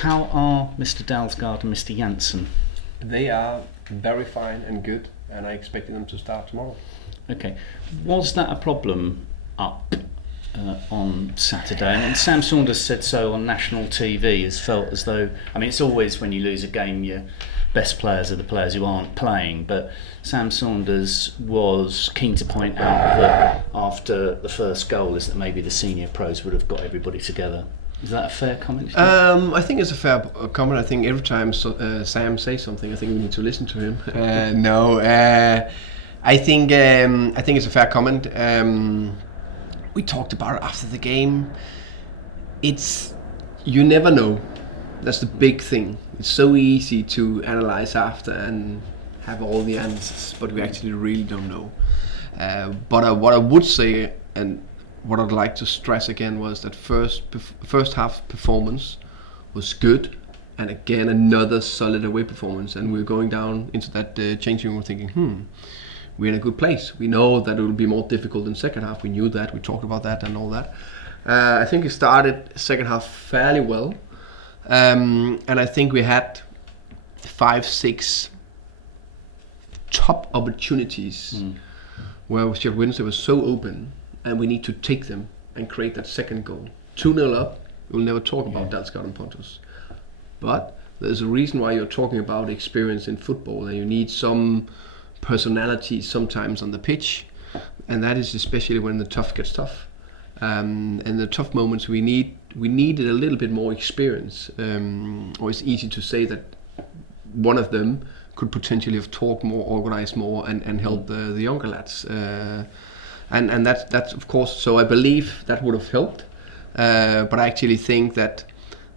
How are Mr. Dalsgaard and Mr. Janssen? They are very fine and good, and I expected them to start tomorrow. Okay, was that a problem up on Saturday? And Sam Saunders said so on national TV. Has felt as though, I mean, it's always when you lose a game, your best players are the players who aren't playing. But Sam Saunders was keen to point out that after the first goal, is that maybe the senior pros would have got everybody together. Is that a fair comment? I think it's a fair comment. I think every time Sam says something, I think we need to listen to him. I think it's a fair comment. We talked about it after the game. You never know. That's the big thing. It's so easy to analyze after and have all the answers, but we actually really don't know. But what I would say, and what I'd like to stress again, was that first half performance was good, and again another solid away performance. And we're going down into that changing room thinking, we're in a good place. We know that it will be more difficult in second half. We knew that. We talked about that and all that. I think we started second half fairly well, and I think we had 5-6 top opportunities where Sheffield Wednesday was so open. And we need to take them and create that second goal. 2-0 up, we'll never talk about Dalsgaard and Pontus. But there's a reason why you're talking about experience in football, and you need some personality sometimes on the pitch, and that is especially when the tough gets tough. And the tough moments, we needed a little bit more experience. Or it's easy to say that one of them could potentially have talked more, organized more, and helped the younger lads. And that's of course, so I believe that would have helped, but I actually think that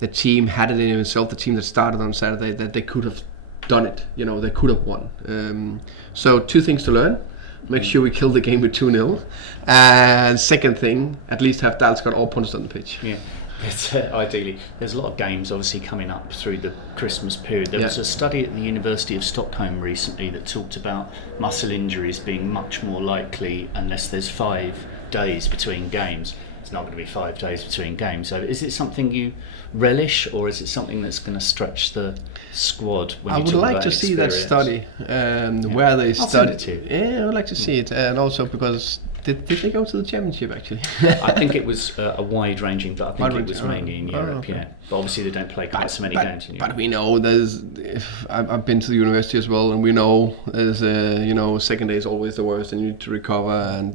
the team had it in itself, the team that started on Saturday, that they could have done it, they could have won. So 2 things to learn: make sure we kill the game with 2-0, and second thing, at least have Dalsgaard or Pontus on the pitch. Yeah. It's, ideally, there's a lot of games obviously coming up through the Christmas period. There was a study at the University of Stockholm recently that talked about muscle injuries being much more likely unless there's 5 days between games. It's not going to be 5 days between games. So is it something you relish, or is it something that's going to stretch the squad when I you would talk like about to see that study, where they I'll studied. send it to you. Yeah, I would like to see it, and also because did they go to the championship actually? I think it was a wide-ranging, but I think it was mainly in Europe. Okay. Yeah, but obviously they don't play quite so many games in Europe. But we know I've been to the university as well, and we know there's second day is always the worst, and you need to recover. And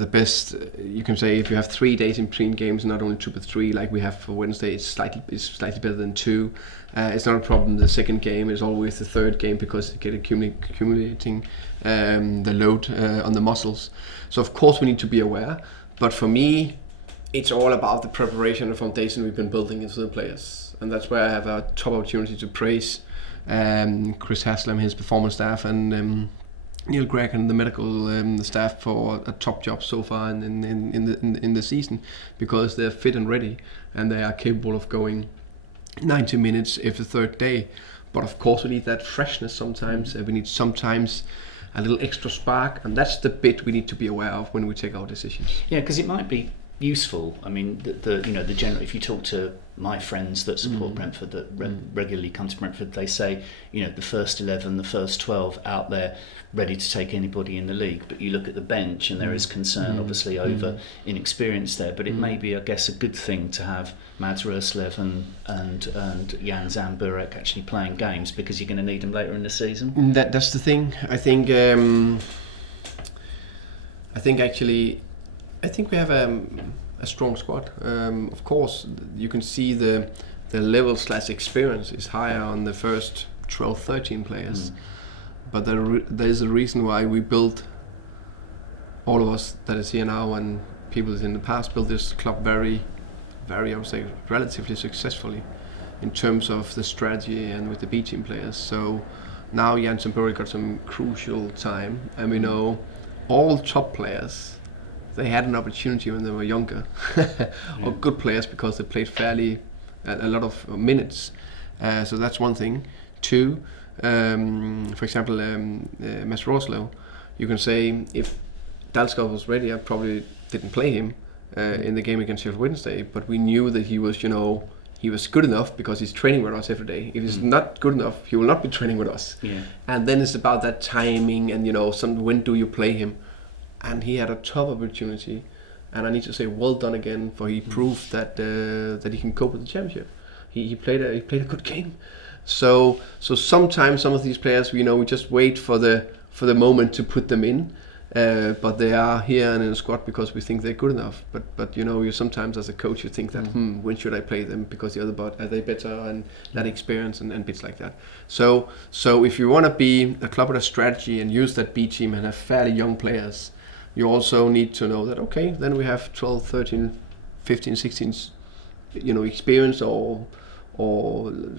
the best you can say, if you have 3 days in between games, not only 2 but 3, like we have for Wednesday, it's slightly better than 2. It's not a problem. The second game is always the third game because it gets accumulating the load on the muscles. So of course we need to be aware. But for me, it's all about the preparation and foundation we've been building into the players, and that's where I have a top opportunity to praise Chris Haslam, his performance staff, and Neil Gregg and the medical staff for a top job so far in the season, because they're fit and ready and they are capable of going 90 minutes every third day. But of course we need that freshness sometimes. We need sometimes a little extra spark, and that's the bit we need to be aware of when we take our decisions. Yeah, because it might be useful. I mean, the general. If you talk to my friends that support Brentford, that regularly come to Brentford, they say, the first 11, the first 12 out there, ready to take anybody in the league. But you look at the bench, and there is concern, obviously, over inexperience there. But it may be, I guess, a good thing to have Mads Roerslev and Jan Zamburek actually playing games, because you're going to need them later in the season. That's the thing. I think we have a strong squad. Of course, you can see the level/experience is higher on the first 12, 13 players. But there's a reason why we built, all of us that is here now and people in the past, built this club very, very, I would say, relatively successfully in terms of the strategy and with the B team players. So now Jan Zamburek got some crucial time, and we know all top players, they had an opportunity when they were younger, or good players because they played fairly a lot of minutes. So that's one thing. 2, for example, Mads Roerslev, you can say if Dalsgaard was ready, I probably didn't play him in the game against Sheffield Wednesday, but we knew that he was, he was good enough because he's training with us every day. If he's not good enough, he will not be training with us. Yeah. And then it's about that timing and when do you play him? And he had a top opportunity, and I need to say well done again, for he proved that that he can cope with the championship. He played a good game. So sometimes some of these players, we just wait for the moment to put them in. But they are here and in the squad because we think they're good enough. But you sometimes as a coach you think that when should I play them, because the other are they better, and that experience and bits like that. So if you want to be a club with a strategy and use that B team and have fairly young players, you also need to know that then we have 12, 13, 15, 16 experienced or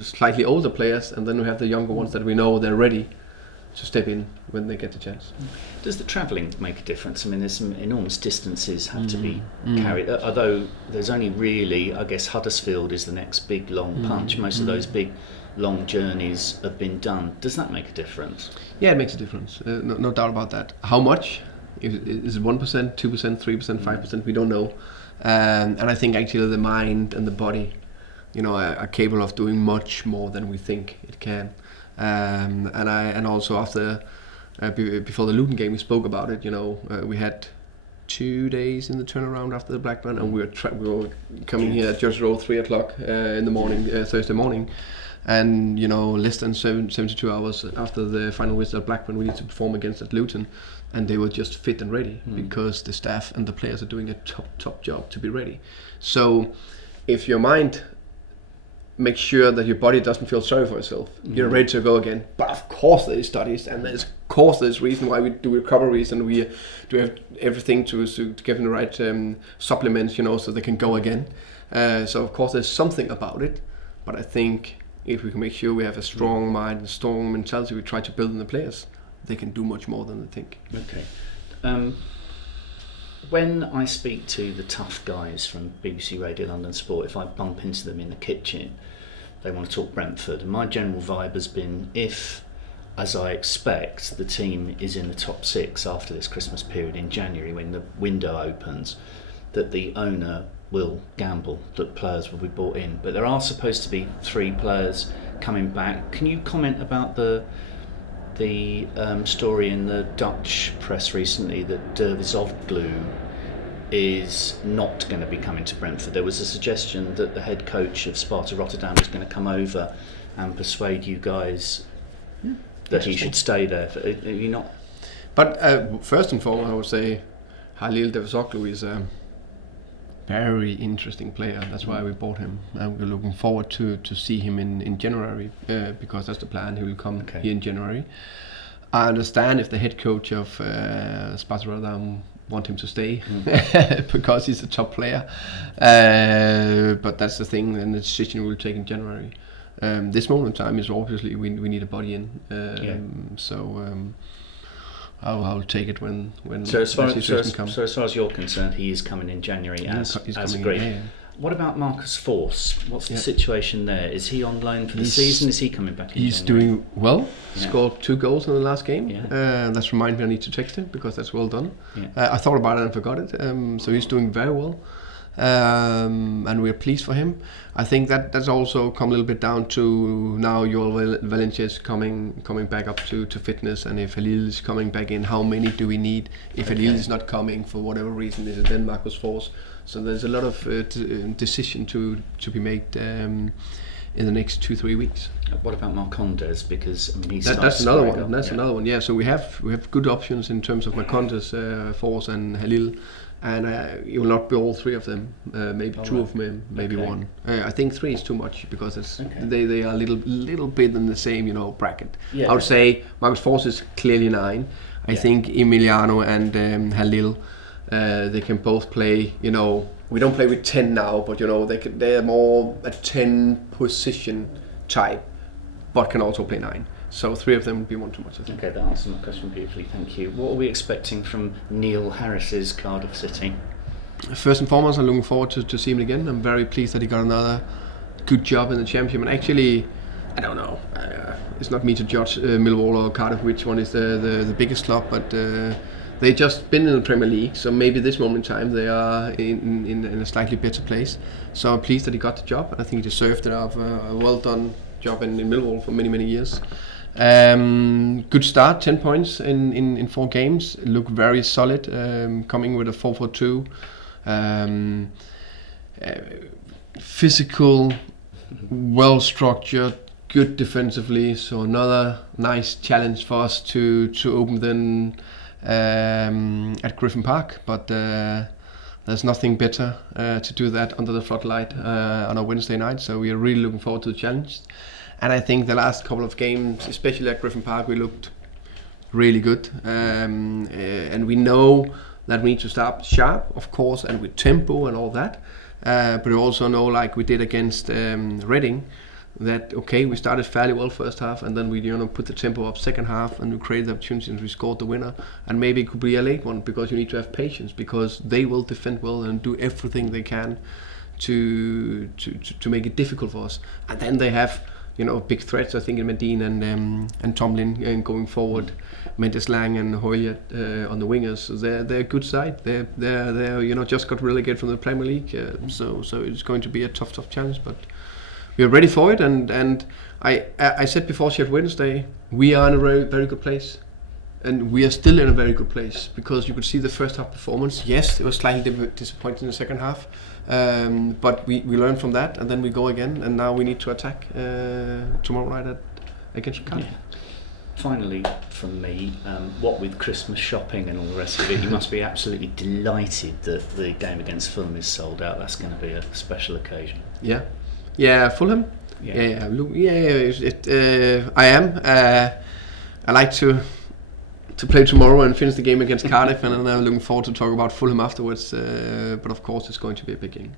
slightly older players, and then we have the younger ones that we know they're ready to step in when they get the chance. Does the travelling make a difference? I mean, there's some enormous distances have to be carried, although there's only really, I guess Huddersfield is the next big long punch. Most of those big long journeys have been done. Does that make a difference? Yeah, it makes a difference, no doubt about that. How much? Is it 1%, 2%, 3%, 5%? We don't know. And I think actually the mind and the body are capable of doing much more than we think it can. And also after before the Luton game we spoke about it. We had 2 days in the turnaround after the Blackburn, and we were coming here at Church Road 3 o'clock in the morning, Thursday morning, and less than 72 hours after the final whistle at Blackburn we need to perform against at Luton, and they were just fit and ready because the staff and the players are doing a top job to be ready. So if your mind make sure that your body doesn't feel sorry for itself, you're ready to go again. But of course there is studies, and there's reason why we do recoveries, and we do have everything to give them the right supplements, so they can go again. So of course there's something about it, but I think if we can make sure we have a strong mind and strong mentality we try to build in the players, they can do much more than they think. Okay. When I speak to the tough guys from BBC Radio London Sport, if I bump into them in the kitchen, they want to talk Brentford. And my general vibe has been, if, as I expect, the team is in the top 6 after this Christmas period in January when the window opens, that the owner will gamble that players will be bought in. But there are supposed to be 3 players coming back. Can you comment about the story in the Dutch press recently that Dervisoglu is not going to be coming to Brentford? There was a suggestion that the head coach of Sparta Rotterdam is going to come over and persuade you guys that he should stay there. Are you not? But first and foremost, I would say Halil Dervisoglu is a very interesting player. That's why we bought him, and we're looking forward to see him in January, because that's the plan. He will come here in January. I understand if the head coach of Sparta Rotterdam want him to stay because he's a top player, but that's the thing, and the decision we'll take in January. This moment in time is obviously we need a body in, so I'll take it when so as far comes. So as far as you're concerned, he is coming in January as agreed. Yeah. What about Marcus Forss? What's the situation there? Is he on loan for the season? Is he coming back in He's January? doing well. Scored 2 goals in the last game. Yeah. That's reminded me I need to text him because that's well done. Yeah. I thought about it and forgot it. So he's doing very well. And we're pleased for him. I think that's also come a little bit down to now Joel Valencia is coming back up to fitness, and if Halil is coming back in, how many do we need? If Halil is not coming for whatever reason, is it then Marcus Forss? So there's a lot of decision to be made in the next 2-3 weeks. What about Marcondes? Because I mean, that's another one. That's another one. Yeah. So we have good options in terms of Marcondes, Forss, and Halil. And it will not be all 3 of them. Maybe 2 of them, maybe 1. I think 3 is too much because it's they are a little bit in the same bracket. Yeah. I would say Marcus Forss is clearly 9. I think Emiliano and Halil, they can both play. We don't play with 10 now, but they are more a 10 position type, but can also play 9. So 3 of them would be 1 too much, I think. Okay, that answers my question beautifully, thank you. What are we expecting from Neil Harris's Cardiff City? First and foremost, I'm looking forward to see him again. I'm very pleased that he got another good job in the Championship. And actually, I don't know, it's not me to judge Millwall or Cardiff which one is the biggest club, but They just been in the Premier League, so maybe this moment in time they are in a slightly better place. So I'm pleased that he got the job, and I think he deserved it of a well done job in Millwall for many years. Good start, 10 points in 4 games. Look very solid, coming with a 4-4-2. Physical, well structured, good defensively. So another nice challenge for us to open then at Griffin Park. But there's nothing better to do that under the floodlight on a Wednesday night. So we are really looking forward to the challenge. And I think the last couple of games, especially at Griffin Park, we looked really good. And we know that we need to start sharp, of course, and with tempo and all that. But we also know, like we did against Reading, that okay, we started fairly well first half, and then we put the tempo up second half, and we created the opportunity and we scored the winner. And maybe it could be a late one, because you need to have patience, because they will defend well and do everything they can to make it difficult for us. And then they have big threats, I think, in Medin and Tomlin going forward, Mendes Lang and Hoyet on the wingers. So they're a good side. They're just got relegated from the Premier League, so it's going to be a tough challenge. But we are ready for it. And I said before Sheffield Wednesday, we are in a very very good place, and we are still in a very good place, because you could see the first half performance. Yes, it was slightly disappointing in the second half. But we learn from that, and then we go again, and now we need to attack tomorrow night against Cardiff. Yeah. Finally, from me, what with Christmas shopping and all the rest of it, you must be absolutely delighted that the game against Fulham is sold out. That's going to be a special occasion. Yeah, Fulham. Yeah. I am. I like to play tomorrow and finish the game against Cardiff, and then I'm looking forward to talk about Fulham afterwards. But of course, it's going to be a big game.